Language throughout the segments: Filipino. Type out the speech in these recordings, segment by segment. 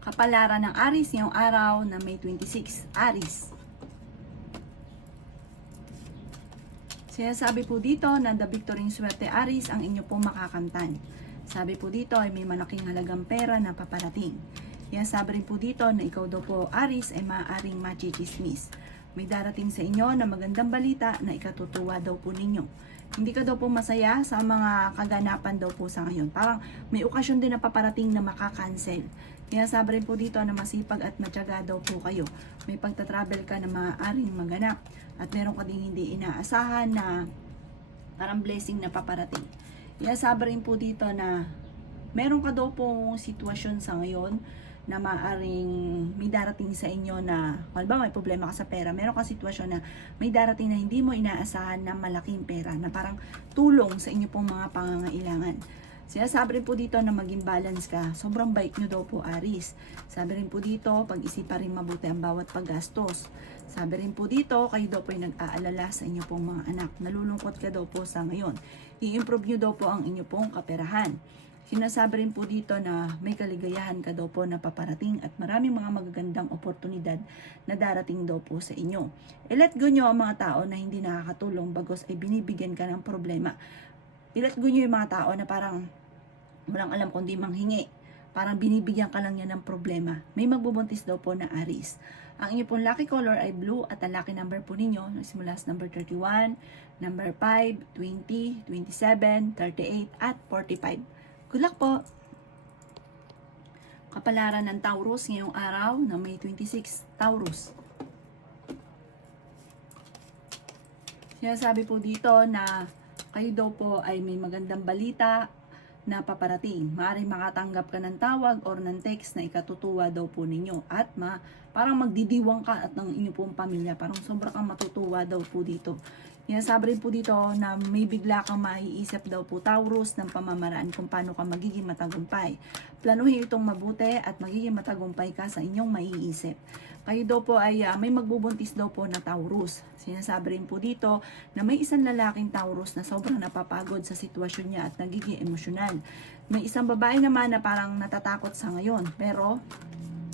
Kapalaran ng Aries ngayong araw na May 26. Aries. Sinasabi po dito na the victory swerte Aries ang inyo pong makakamtan. Sabi po dito ay may malaking halagang pera na paparating. Sabi rin po dito na ikaw daw po Aries ay maaaring machichismis. May darating sa inyo na magandang balita na ikatutuwa daw po ninyo. Hindi ka daw po masaya sa mga kaganapan daw po sa ngayon. Parang may okasyon din na paparating na makakancel. Sabi rin po dito na masipag at matyaga daw po kayo. May pagta-travel ka na maaaring maganap. At meron ka din hindi inaasahan na parang blessing na paparating. Sabi rin po dito na meron ka daw pong sitwasyon sa ngayon na maaaring may darating sa inyo na, halimbawa may problema ka sa pera, meron ka sitwasyon na may darating na hindi mo inaasahan na malaking pera, na parang tulong sa inyo pong mga pangangailangan. Sinasabi rin po dito na maging balance ka. Sobrang bait nyo daw po Aries. Sabi rin po dito, pag-isipan rin mabuti ang bawat paggastos. Sabi rin po dito, kayo daw po ay nag-aalala sa inyo pong mga anak. Nalulungkot ka daw po sa ngayon. I-improve nyo daw po ang inyo pong kaperahan. Sinasabi rin po dito na may kaligayahan ka daw po na paparating at maraming mga magagandang oportunidad na darating daw po sa inyo. I-let go nyo ang mga tao na hindi nakakatulong bagos ay binibigyan ka ng problema. I-let go nyo yung mga tao na parang walang alam kundi manghingi. Parang binibigyan ka lang yan ng problema. May magbubuntis daw po na Aries. Ang inyo pong lucky color ay blue at ang lucky number po ninyo simula sa number 31, number 5, 20, 27, 38 at 45. Good luck po! Kapalaran ng Taurus ngayong araw na May 26, Taurus. Sinasabi po dito na kayo daw po ay may magandang balita na paparating. Maaaring makatanggap ka ng tawag or ng text na ikatutuwa daw po ninyo. At parang magdidiwang ka at ng inyong pong pamilya. Parang sobra kang matutuwa daw po dito. Sabi rin po dito na may bigla kang maiisip daw po Taurus ng pamamaraan kung paano ka magiging matagumpay. Planuhin itong mabuti at magiging matagumpay ka sa inyong maiisip. Kayo daw po ay may magbubuntis daw po na Taurus. Sinasabi rin po dito na may isang lalaking Taurus na sobrang napapagod sa sitwasyon niya at nagiging emosyonal. May isang babae naman na parang natatakot sa ngayon, pero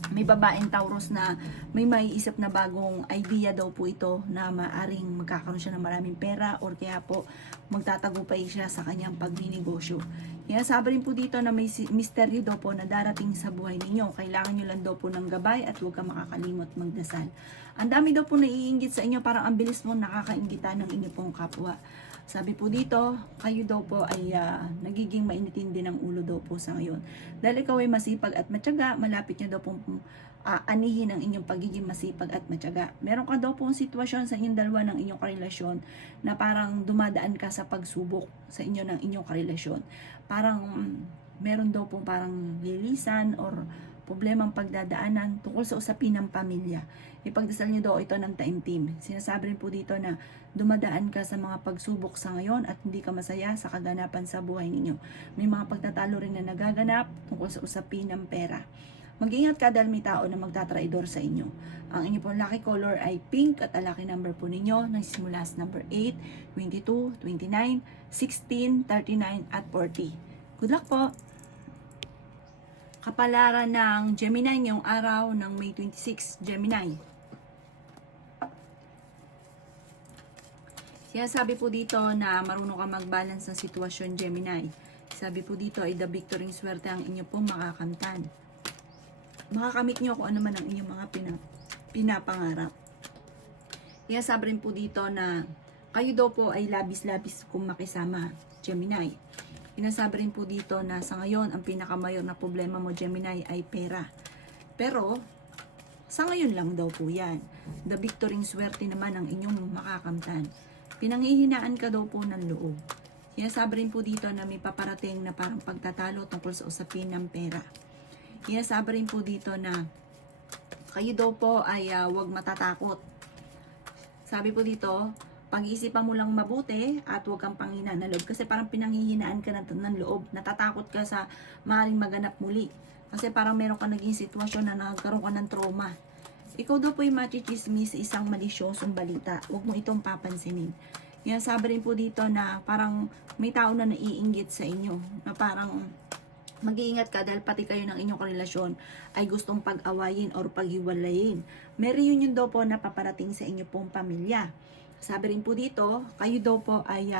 may babaeng Taurus na may maiisip na bagong idea daw po ito na maaring magkakaroon siya ng maraming pera or kaya po magtatagumpay siya sa kanyang pagninegosyo. Sabi rin po dito na may misteryo daw po na darating sa buhay ninyo. Kailangan nyo lang daw po ng gabay at huwag kang makakalimot magdasal. Ang dami daw po naiinggit sa inyo, parang ang bilis mo nakakainggita ng inyo pong kapwa. Sabi po dito, kayo daw po ay nagiging mainitin din ang ulo daw po sa ngayon. Dahil ikaw ay masipag at matyaga, malapit nyo daw pong anihin ang inyong pagiging masipag at matyaga. Meron ka daw pong sitwasyon sa inyong dalawa ng inyong karelasyon na parang dumadaan ka sa pagsubok sa inyo ng inyong karelasyon. Parang meron daw pong parang lilisan or problemang pagdadaanan tungkol sa usapin ng pamilya. Ipagdasal niyo daw ito ng taimtim. Sinasabi rin po dito na dumadaan ka sa mga pagsubok sa ngayon at hindi ka masaya sa kaganapan sa buhay ninyo. May mga pagtatalo rin na nagaganap tungkol sa usapin ng pera. Mag-ingat ka dahil may tao na magtatraidor sa inyo. Ang inyo pong lucky color ay pink at ang lucky number po ninyo nagsimula sa number 8, 22, 29, 16, 39 at 40. Good luck po! Kapalaran ng Gemini ngayong araw ng May 26, Gemini. Sabi po dito na marunong ka mag-balance ng sitwasyon, Gemini. Sabi po dito ay the victory swerte ang inyo pong makakamtan. Makakamit nyo kung ano man ang inyong mga pinapangarap. Sabi rin po dito na kayo daw po ay labis-labis kung makisama, Gemini. Inasabi rin po dito na sa ngayon, ang pinakamayor na problema mo, Gemini, ay pera. Pero, sa ngayon lang daw po yan. The victory swerte naman ang inyong makakamtan. Pinanghihinaan ka daw po ng loob. Sinasabi rin po dito na may paparating na parang pagtatalo tungkol sa usapin ng pera. Sinasabi rin po dito na kayo daw po ay huwag matatakot. Sabi po dito, pag-iisipan mo lang mabuti at huwag kang panghina ng loob. Kasi parang pinanghihinaan ka ng loob. Natatakot ka sa maaaring maganap muli. Kasi parang meron ka naging sitwasyon na nagkaroon ka ng trauma. Ikaw daw po yung machichismis sa isang malisyosong balita. Huwag mo itong papansinin. Sabi rin po dito na parang may tao na naiinggit sa inyo. Na parang Mag-iingat ka dahil pati kayo ng inyong karelasyon ay gustong pag-awayin or paghiwalayin. May reunion daw po na paparating sa inyo pong pamilya. Sabi rin po dito, kayo daw po ay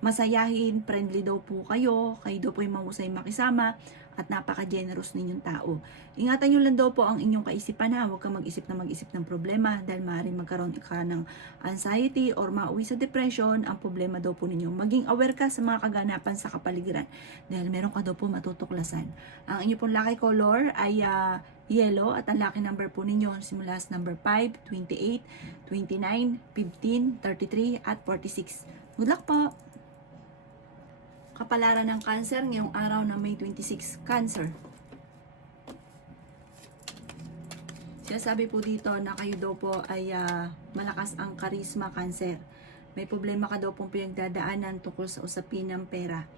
masayahin, friendly daw po kayo daw po ay mahusay makisama, at napaka-generous ninyong tao. Ingatan nyo lang daw po ang inyong kaisipan ha, huwag kang mag-isip ng problema dahil maaaring magkaroon ka ng anxiety or mauwi sa depression. Ang problema daw po ninyo, maging aware ka sa mga kaganapan sa kapaligiran dahil meron ka daw po matutuklasan. Ang inyong pong lucky color ay yellow at ang lucky number po ninyo simula sa number 5, 28, 29, 15, 33 at 46. Good luck po! Kapalaran ng Cancer ngayong araw na May 26, Cancer. Sinasabi po dito na kayo daw po ay malakas ang karisma, Cancer. May problema ka daw pong pinagdadaanan tungkol sa usapin ng pera.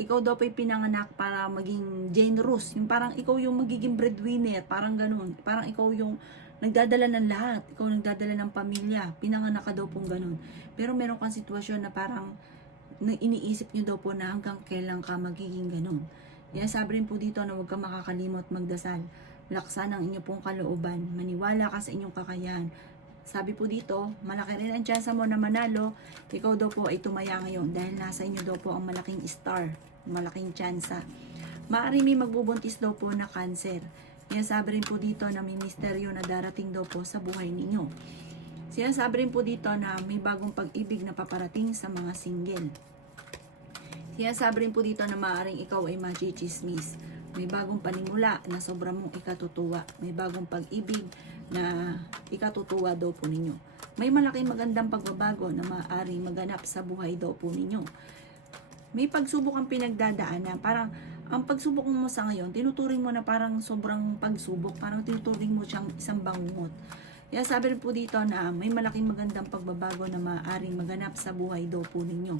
Ikaw daw po ay pinanganak para maging generous. Yung parang ikaw yung magiging breadwinner, parang ganun. Parang ikaw yung nagdadala ng lahat. Ikaw nagdadala ng pamilya. Pinanganak ka daw pong ganun. Pero meron kang sitwasyon na parang na iniisip nyo daw po na hanggang kailan ka magiging ganun. Yan, sabi rin po dito na huwag ka makakalimot magdasal. Laksan ang inyong pong kalooban. Maniwala ka sa inyong kakayahan. Sabi po dito, malaki rin ang tsansa mo na manalo. Ikaw daw po ay tumaya ngayon dahil nasa inyo daw po ang malaking star, malaking tsansa. Maaari may magbubuntis daw po na Cancer. Yan, sabi rin po dito na may misteryo na darating daw po sa buhay ninyo. Sinasabi rin po dito na may bagong pag-ibig na paparating sa mga single. Sinasabi rin po dito na maaaring ikaw ay machichismis. May bagong panimula na sobrang mong ikatutuwa. May bagong pag-ibig na ikatutuwa daw po ninyo. May malaking magandang pagbabago na maaaring maganap sa buhay daw po ninyo. May pagsubok ang pinagdadaanan. Parang ang pagsubok mo sa ngayon, tinuturing mo na parang sobrang pagsubok. Parang tinuturing mo siyang isang bangungot. Kaya sabi rin po dito na may malaking magandang pagbabago na maaaring maganap sa buhay daw po ninyo.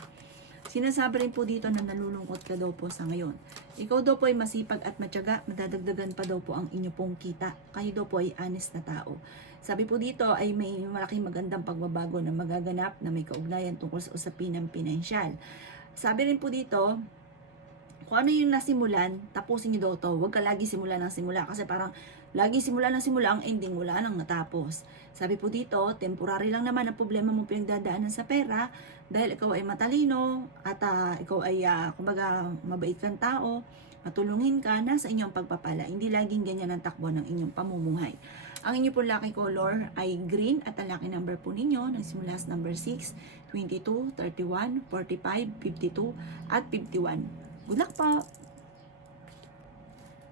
Sinasabi rin po dito na nalulungkot ka daw po sa ngayon. Ikaw daw po ay masipag at matyaga, madadagdagan pa daw po ang inyo pong kita. Kayo daw po ay honest na tao. Sabi po dito ay may malaking magandang pagbabago na magaganap na may kaugnayan tungkol sa usapin ng pinansyal. Sabi rin po dito, kung ano yung nasimulan, tapusin nyo daw to. Huwag ka lagi simula ng simula kasi parang lagi simula ng simula, ang ending wala nang natapos. Sabi po dito, temporary lang naman ang problema mo pinagdadaanan sa pera dahil ikaw ay matalino at ikaw ay kumbaga mabait kang tao, matulungin ka, nasa inyong pagpapala. Hindi laging ganyan ang takbo ng inyong pamumuhay. Ang inyong po lucky color ay green at ang lucky number po ninyo nagsimula sa number 6, 22, 31, 45, 52 at 51. Good luck po!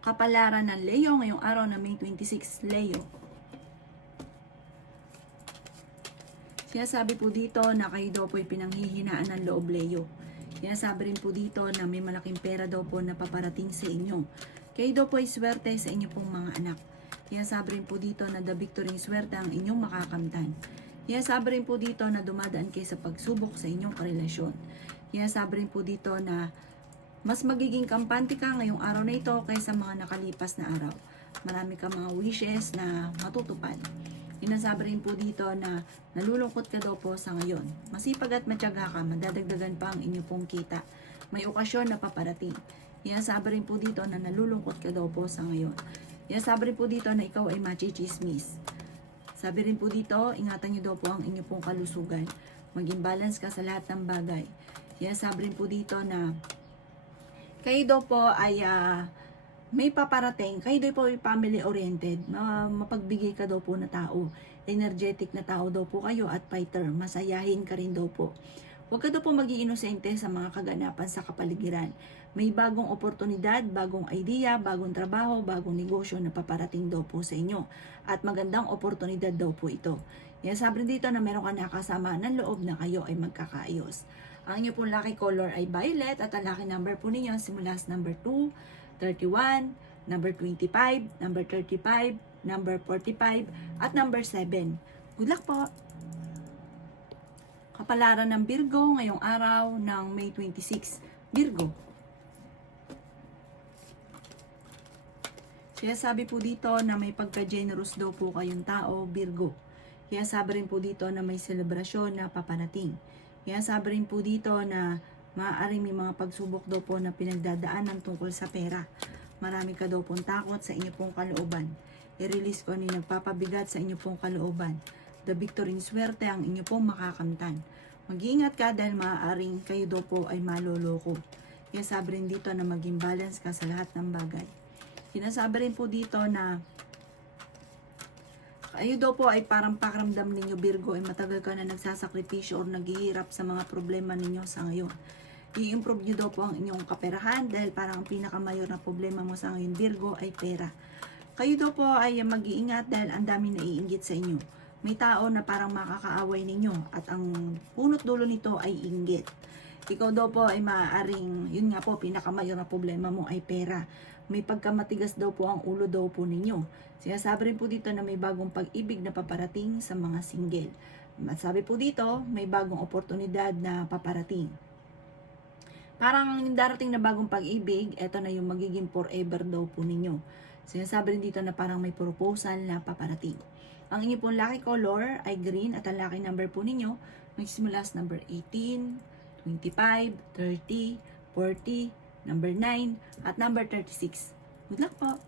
Kapalaran ng Leo ngayong araw na May 26, Leo. Sinasabi po dito na kayo daw po ay pinanghihinaan ng loob, Leo. Sinasabi rin po dito na may malaking pera daw po na paparating sa inyo. Kayo daw po ay swerte sa inyo pong mga anak. Sinasabi rin po dito na the victory swerte ang inyong makakamtan. Sinasabi rin po dito na dumadaan kayo sa pagsubok sa inyong karelasyon. Sinasabi rin po dito na mas magiging kampante ka ngayong araw na ito kaysa mga nakalipas na araw. Marami ka mga wishes na matutupad. Sinasabi rin po dito na nalulungkot ka daw po sa ngayon. Masipag at matyaga ka, madadagdagan pa ang inyong pong kita. May okasyon na paparating. Sinasabi rin po dito na nalulungkot ka daw po sa ngayon. Sinasabi rin po dito na ikaw ay machichismis. Sabi rin po dito, ingatan niyo daw po ang inyong pong kalusugan. Maging balance ka sa lahat ng bagay. Sinasabi rin po dito na kayo daw po ay may paparating, kayo daw po ay family-oriented, mapagbigay ka daw po na tao, energetic na tao daw po kayo at fighter, masayahin ka rin daw po. Huwag ka daw po maging inosente sa mga kaganapan sa kapaligiran. May bagong oportunidad, bagong idea, bagong trabaho, bagong negosyo na paparating daw po sa inyo. At magandang oportunidad daw po ito. Sabi dito na meron ka nakasama ng loob na kayo ay magkakaayos. Ang inyo pong lucky color ay violet at ang lucky number po ninyo simula sa number 2, 31, number 25, number 35, number 45, at number 7. Good luck po! Kapalaran ng Virgo ngayong araw ng May 26. Virgo. Sabi po dito na may pagka-generous daw po kayong tao, Virgo. Sabi rin po dito na may selebrasyon na paparating. Sabi rin po dito na Maaaring may mga pagsubok daw po na pinagdadaanan tungkol sa pera. Marami ka daw pong takot sa inyo pong kalooban. I-release ko ano yung nagpapabigat sa inyo pong kalooban. The victory in swerte ang inyo pong makakamtan. Mag-iingat ka dahil maaaring kayo daw po ay maloloko. Kaya sabi rin dito na maging balance ka sa lahat ng bagay. Sinasabi rin po dito na kayo daw po ay parang pakiramdam ninyo Virgo ay matagal ka na nagsasakripisyo o naghihirap sa mga problema ninyo sa ngayon. I-improve nyo daw po ang inyong kaperahan dahil parang ang pinakamayor na problema mo sa ngayon Virgo ay pera. Kayo daw po ay mag-iingat dahil ang dami naiinggit sa inyo. May tao na parang makakaaway ninyo at ang punot dulo nito ay inggit. Ikaw daw po ay maaaring, yun nga po, pinakamayor na problema mo ay pera. May pagkamatigas daw po ang ulo daw po ninyo. Sinasabi rin po dito na may bagong pag-ibig na paparating sa mga single. Sabi po dito, may bagong oportunidad na paparating. Parang darating na bagong pag-ibig, eto na yung magiging forever daw po ninyo. Sinasabi rin dito na parang may proposal na paparating. Ang inyo pong lucky color ay green at ang lucky number po ninyo magsimula sa number 18, 25, 30, 40, number 9, at number 36. Good luck po!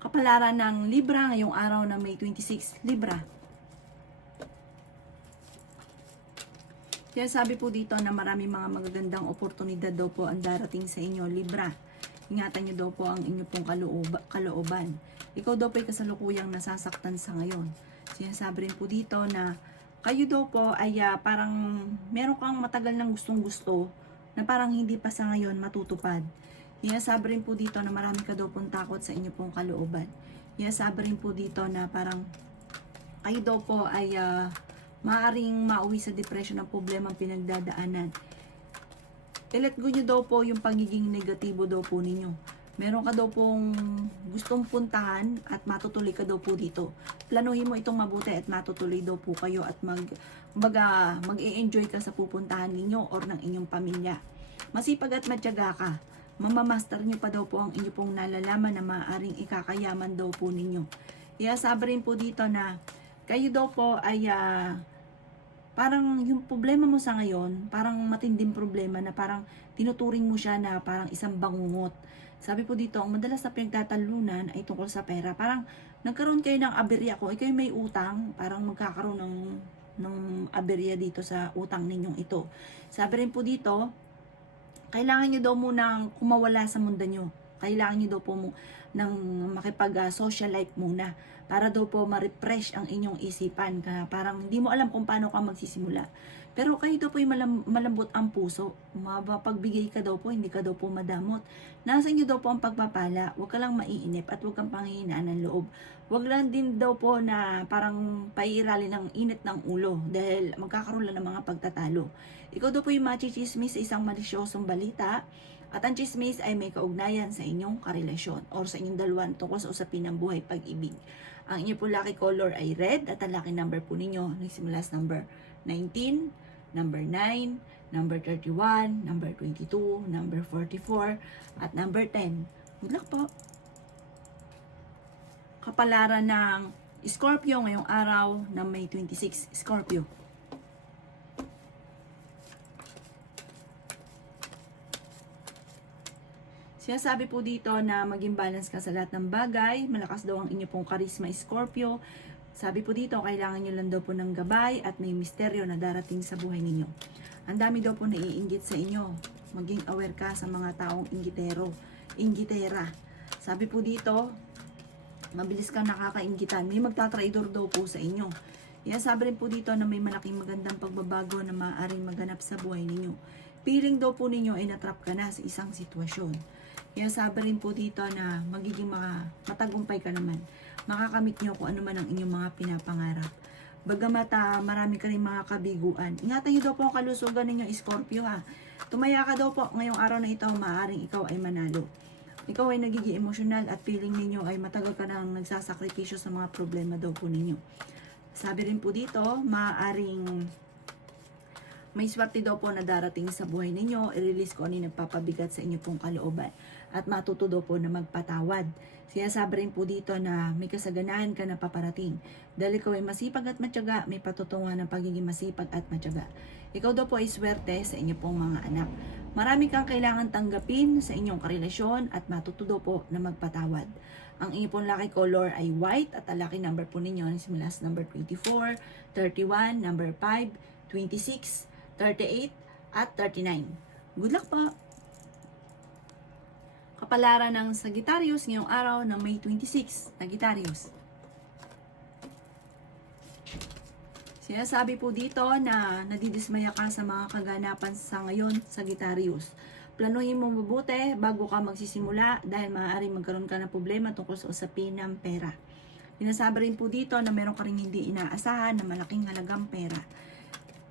Kapalaran ng Libra ngayong araw na May 26, Libra. Kaya sabi po dito na marami mga magagandang oportunidad daw po ang darating sa inyo, Libra. Ingatan nyo daw po ang inyo pong kalooban. Ikaw daw po ay kasalukuyang nasasaktan sa ngayon. Sinasabi rin po dito na kayo daw po ay parang meron kang matagal ng gustong gusto na parang hindi pa sa ngayon matutupad. Sinasabi rin po dito na marami ka daw pong takot sa inyo pong kalooban. Sinasabi rin po dito na parang kayo daw po ay maaaring mauwi sa depression ng problema ang pinagdadaanan. I-let go nyo daw po yung pagiging negatibo daw po ninyo. Meron ka daw pong gustong puntahan at matutuloy ka daw po dito. Planuhin mo itong mabuti at matutuloy daw po kayo at mag-e-enjoy ka sa pupuntahan ninyo or ng inyong pamilya. Masipag at matyaga ka. Mamamaster nyo pa daw po ang inyo pong nalalaman na maaaring ikakayaman daw po ninyo. Kaya sabi rin po dito na kayo daw po ay parang yung problema mo sa ngayon, parang matinding problema na parang tinuturing mo siya na parang isang bangungot. Sabi po dito, ang madalas na pinagtatalunan ay tungkol sa pera. Parang nagkaroon kayo ng aberya kung ikaw may utang, parang magkakaroon ng aberya dito sa utang ninyong ito. Sabi rin po dito, kailangan nyo daw munang kumawala sa mundo nyo. Kailangan nyo daw po ng makipag-social life muna para daw po ma-refresh ang inyong isipan. Parang hindi mo alam kung paano ka magsisimula. Pero kayo daw po yung malambot ang puso. Mapagbigay ka daw po, hindi ka daw po madamot. Nasa inyo daw po ang pagpapala. Huwag ka lang maiinip at huwag kang panghihinaan ng loob. Huwag lang din daw po na parang paiiralin ng init ng ulo dahil magkakaroon lang ng mga pagtatalo. Ikaw daw po yung machichismis sa isang malisyosong balita. At ang chismis ay may kaugnayan sa inyong karelasyon or sa inyong dalawan tungkol sa usapin ng buhay pag-ibig. Ang inyong po lucky color ay red at ang lucky number po ninyo nagsimula sa number 19, number 9, number 31, number 22, number 44, at number 10. Good luck po! Kapalaran ng Scorpio ngayong araw na May 26, Scorpio. Sinasabi po dito na maging balance ka sa lahat ng bagay. Malakas daw ang inyo pong charisma, Scorpio. Sabi po dito, kailangan nyo lang daw po ng gabay at may misteryo na darating sa buhay ninyo. Ang dami daw po naiinggit sa inyo. Maging aware ka sa mga taong inggitera. Sabi po dito, mabilis kang nakakainggitan. May magtatraidor daw po sa inyo. Sabi rin po dito na may malaking magandang pagbabago na maaaring maganap sa buhay ninyo. Feeling daw po ninyo ay natrap ka na sa isang sitwasyon. Kaya sabi rin po dito na magiging matagumpay ka naman. Makakamit nyo kung ano man ang inyong mga pinapangarap. Bagamat marami ka rin mga kabiguan. Ingatan nyo daw po ang kalusugan ninyo, Scorpio ha. Tumaya ka daw po ngayong araw na ito, maaaring ikaw ay manalo. Ikaw ay nagiging emosyonal at feeling ninyo ay matagal ka nang nagsasakripisyo sa mga problema daw po ninyo. Sabi rin po dito, maaaring may swerte daw po na darating sa buhay ninyo. I-release ko ano yung nagpapabigat sa inyo pong kalooban. At matuto daw po na magpatawad. Sinasabi rin po dito na may kasaganaan ka na paparating. Dahil ikaw ay masipag at matyaga, may patutunguhan ng pagiging masipag at matyaga. Ikaw daw po ay swerte sa inyo pong mga anak. Marami kang kailangan tanggapin sa inyong karelasyon at matututo po na magpatawad. Ang inyo pong lucky color ay white at ang lucky number po ninyo ay simula sa number 24, 31, number 5, 26, 38, at 39. Good luck po! Kapalaran ng Sagittarius ngayong araw ng May 26, Sagittarius. Sinasabi po dito na nadidismaya ka sa mga kaganapan sa ngayon, Sagittarius. Planuhin mo mabuti bago ka magsisimula dahil maaaring magkaroon ka ng problema tungkol sa usapin ng pera. Sinasabi rin po dito na meron ka rin hindi inaasahan na malaking halagang pera.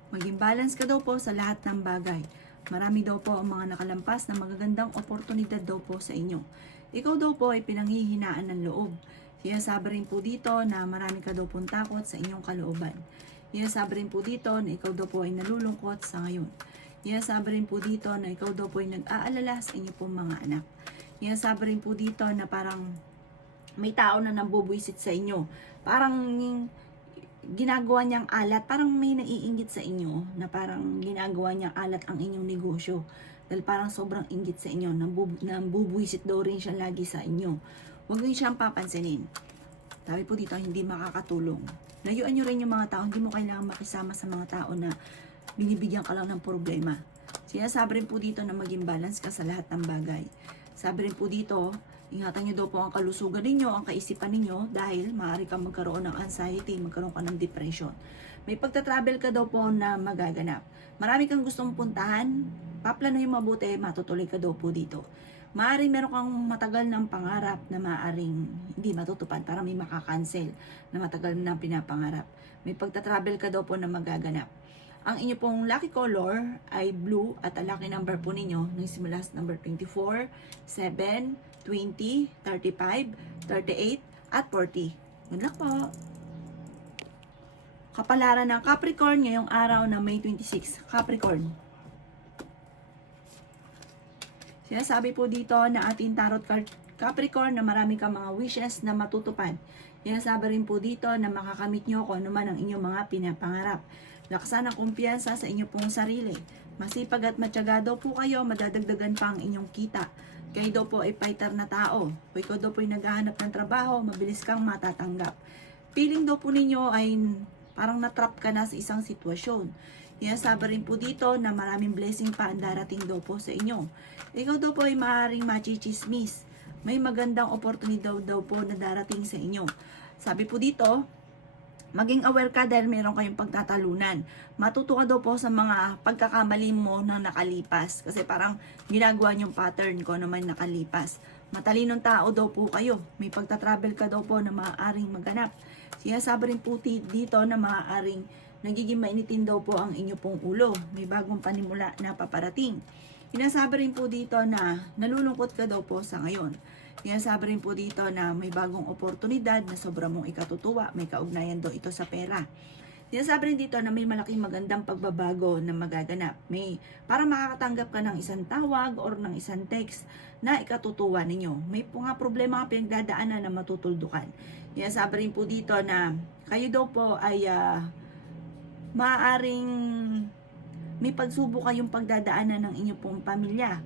Maging balance ka daw po sa lahat ng bagay. Marami daw po ang mga nakalampas na magagandang oportunidad daw po sa inyo. Ikaw daw po ay pinanghihinaan ng loob. Sinasabi rin po dito na marami ka daw pong takot sa inyong kalooban. Sinasabi rin po dito na ikaw daw po ay nalulungkot sa ngayon. Sinasabi rin po dito na ikaw daw po ay nag-aalala sa inyo pong mga anak. Sinasabi rin po dito na parang may tao na nambubwisit sa inyo. Parang ginagawa niyang alat, parang may naiinggit sa inyo na parang ginagawa niyang alat ang inyong negosyo. Dahil parang sobrang inggit sa inyo, nambubwisit daw rin siya lagi sa inyo. Huwag niyo siyang papansinin. Sabi po dito, hindi makakatulong. Layuan niyo rin yung mga tao, hindi mo kailangan makisama sa mga tao na binibigyan ka lang ng problema. Sinasabi rin po dito na maging balance ka sa lahat ng bagay. Sabi rin po dito, ingatan niyo daw po ang kalusugan ninyo, ang kaisipan ninyo dahil maaari kang magkaroon ng anxiety, magkaroon ka ng depression. May pagta-travel ka daw po na magaganap. Marami kang gustong puntahan, paplanuhin mabuti, matutuloy ka daw po dito. Maaring meron kang matagal ng pangarap na maaring hindi matutupad, para may makakancel na matagal na pinapangarap. May pagta-travel ka daw po na magaganap. Ang inyo pong lucky color ay blue at ang lucky number po ninyo nagsimula sa number 24, 7, 20, 35, 38, at 40. Good luck po! Kapalaran ng Capricorn ngayong araw na May 26. Capricorn. Sinasabi po dito na ating tarot card Capricorn na marami kang mga wishes na matutupad. Sinasabi rin po dito na makakamit nyo kung ano man ang inyong mga pinapangarap. Lakasan ang kumpiyansa sa inyo pong sarili. Masipag at matyaga daw po kayo, madadagdagan pa ang inyong kita. Kayo daw po ay fighter na tao. O ikaw daw po ay naghahanap ng trabaho, mabilis kang matatanggap. Feeling daw po ninyo ay parang natrap ka na sa isang sitwasyon. Sinasabi rin po dito na maraming blessing pa ang darating daw po sa inyo. Ikaw daw po ay maaaring machichismis. May magandang oportunidad daw po na darating sa inyo. Sabi po dito, maging aware ka dahil meron kayong pagtatalunan. Matuto ka daw po sa mga pagkakamali mo na nakalipas. Kasi parang ginagawa niyong pattern ko naman nakalipas. Matalinong tao daw po kayo. May pagtatravel ka daw po na maaaring maganap. Sinasabi rin po dito na maaaring nagiging mainitin daw po ang inyo pong ulo. May bagong panimula na paparating. Sinasabi rin po dito na nalulungkot ka daw po sa ngayon. Sinasabi rin po dito na may bagong oportunidad na sobra mong ikatutuwa, may kaugnayan daw ito sa pera. Sinasabi rin dito na may malaking magandang pagbabago na magaganap. Para makakatanggap ka ng isang tawag or ng isang text na ikatutuwa ninyo. May mga problema ka pinagdadaanan na matutuldukan. Sinasabi rin po dito na kayo daw po ay maaaring may pagsubok kayong pagdadaanan ng inyong pong pamilya.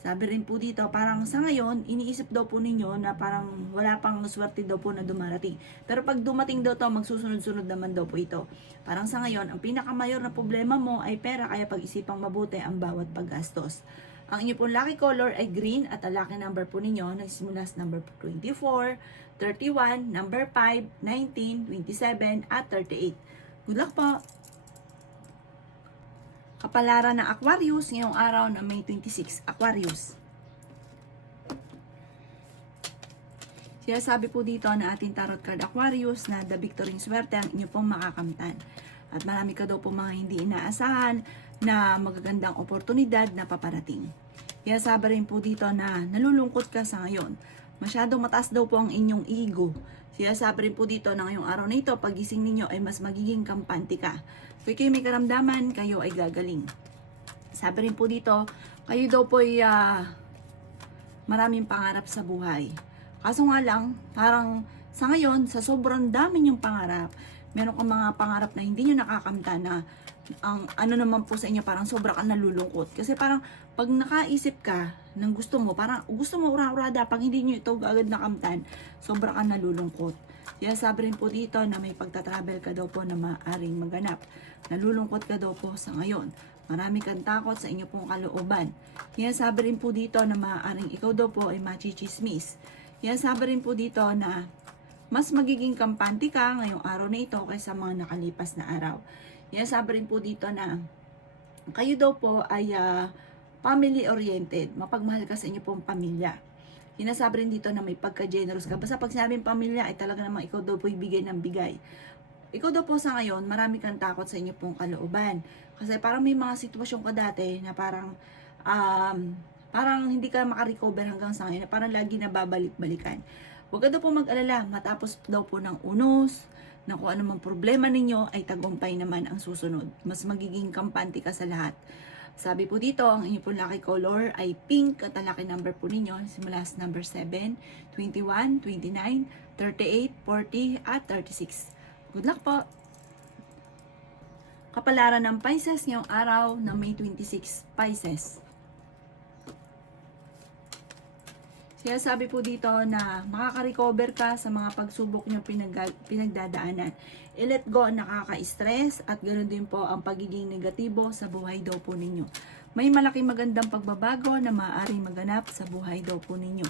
Sabi rin po dito, parang sa ngayon, iniisip daw po ninyo na parang wala pang swerte daw po na dumarating. Pero pag dumating daw to, magsusunod-sunod naman daw po ito. Parang sa ngayon, ang pinakamayor na problema mo ay pera, kaya pag-isipang mabuti ang bawat paggastos. Ang inyo pong lucky color ay green at ang lucky number po ninyo nagsimula sa number 24, 31, number 5, 19, 27, at 38. Good luck po! Kapalaran ng Aquarius ngayong araw na May 26. Aquarius. Sinasabi po dito na ating tarot card Aquarius na the victory swerte ang inyo pong makakamtan. At marami ka daw po mga hindi inaasahan na magagandang oportunidad na paparating. Sinasabi rin po dito na nalulungkot ka sa ngayon. Masyadong mataas daw po ang inyong ego. Sinasabi rin po dito na ngayong araw na ito, pagising ninyo ay mas magiging kampante ka. Kung kayo may karamdaman, kayo ay gagaling. Sabi rin po dito, kayo daw po ay maraming pangarap sa buhay. Kaso nga lang, parang sa ngayon, sa sobrang dami niyong pangarap, meron kang mga pangarap na hindi niyo nakakamta na ang ano naman po sa inyo, parang sobra kang nalulungkot. Kasi parang pag nakaisip ka ng gusto mo, parang gusto mo ura-urada, pag hindi niyo ito agad nakamtan, sobra kang nalulungkot. Kaya sabi rin po dito na may pagta-travel ka daw po na maaaring maganap. Nalulungkot ka daw po sa ngayon. Marami kang takot sa inyo pong kalooban. Kaya sabi rin po dito na maaaring ikaw daw po ay machichismis. Kaya sabi rin po dito na mas magiging kampante ka ngayong araw na ito kaysa mga nakalipas na araw. Kaya sabi rin po dito na kayo daw po ay family-oriented. Mapagmahal ka sa inyo pong pamilya. Sinasabi rin dito na may pagka-generous ka. Basta pag sinabing pamilya ay talaga namang ikaw daw po ibigay ng bigay. Ikaw daw po sa ngayon, marami kang takot sa inyo pong kalooban. Kasi parang may mga sitwasyon ka dati na parang hindi ka makarecover hanggang sa ngayon, na parang lagi na babalik-balikan. Huwag ka daw po mag-alala, matapos daw po ng unos, na kung ano mang problema ninyo, ay tagumpay naman ang susunod. Mas magiging kampante ka sa lahat. Sabi po dito, ang inyo po lucky color ay pink at ang lucky number po ninyo simula sa number 7, 21, 29, 38, 40 at 36. Good luck po! Kapalaran ng Pisces ngayong araw ng May 26, Pisces. Kaya sabi po dito na makaka-recover ka sa mga pagsubok nyo pinagdadaanan. I-let go ang nakaka-stress at ganoon din po ang pagiging negatibo sa buhay daw po ninyo. May malaking magandang pagbabago na maaaring maganap sa buhay daw po ninyo.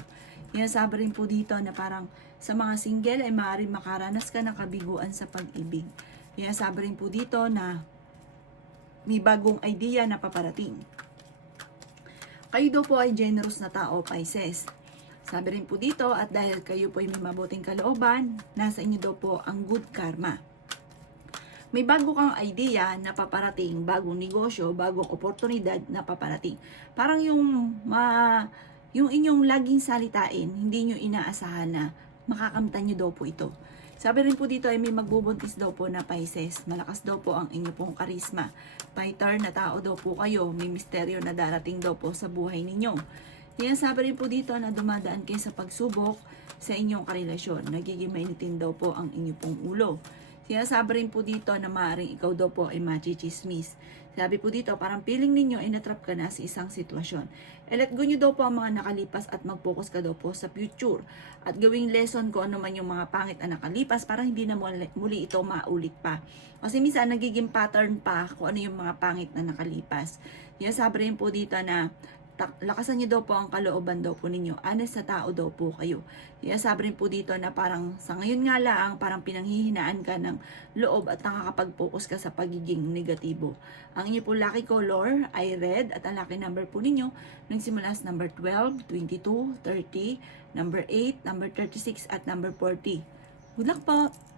Kaya sabi rin po dito na parang sa mga single ay maaaring makaranas ka ng kabiguan sa pag-ibig. Kaya sabi rin po dito na may bagong idea na paparating. Kayo daw po ay generous na tao, Pisces. Sabi rin po dito, at dahil kayo po ay may mabuting kalooban, nasa inyo daw po ang good karma. May bago kang idea na paparating, bagong negosyo, bagong oportunidad na paparating. Parang yung inyong laging salitain, hindi nyo inaasahan na makakamtan nyo daw po ito. Sabi rin po dito ay may magbubuntis daw po na Pisces. Malakas daw po ang inyo pong karisma. Fighter na tao daw po kayo. May misteryo na darating daw po sa buhay ninyo. Kaya sabi rin po dito na dumadaan kayo sa pagsubok sa inyong karelasyon. Nagiging mainitin daw po ang inyo pong ulo. Kaya sabi rin po dito na maaaring ikaw daw po ay machichismis. Sabi po dito, parang feeling ninyo ay natrap ka na sa isang sitwasyon. Let go nyo daw po ang mga nakalipas at mag-focus ka daw po sa future. At gawing lesson ko ano man yung mga pangit na nakalipas para hindi na muli ito maulit pa. Kasi minsan nagiging pattern pa kung ano yung mga pangit na nakalipas. Kaya sabi rin po dito na lakasan nyo daw po ang kalooban daw po ninyo. Honest na tao daw po kayo. Kaya sabi rin po dito na parang sa ngayon nga lang, parang pinanghihinaan ka ng loob at nakakapag-focus ka sa pagiging negatibo. Ang inyo po lucky color ay red at ang lucky number po ninyo nagsimula sa number 12, 22, 30, number 8, number 36 at number 40. Good luck po!